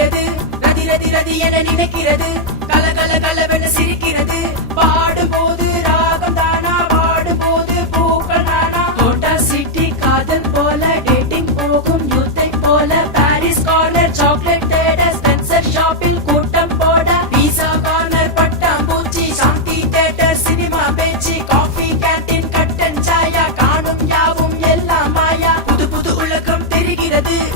துடிக்கிறது, ரதி ரதி ரதி என நினைக்கிறது, கல கல கலவென சிரிக்கிறது. பாடும்போது ராகம் தானா, பாடும்போது பூக்கள் நானா. கோட்டா சிட்டி காதல் போல, டேட்டிங் போகும் யூத்தை போல, பாரிஸ் கார்னர் சாக்லேட் தேட, ஸ்பென்சர் ஷாப்பில் கூட்டம் போட, பீசா கார்னர் பட்டாம்பூச்சி, சாந்தி தியேட்டர் சினிமா பேச்சு, காஃபி கேண்டீன் கட்டன் சாயா, காணும் யாவும் எல்லாம் மாயா. புது புது உலகம் தெரிகிறது.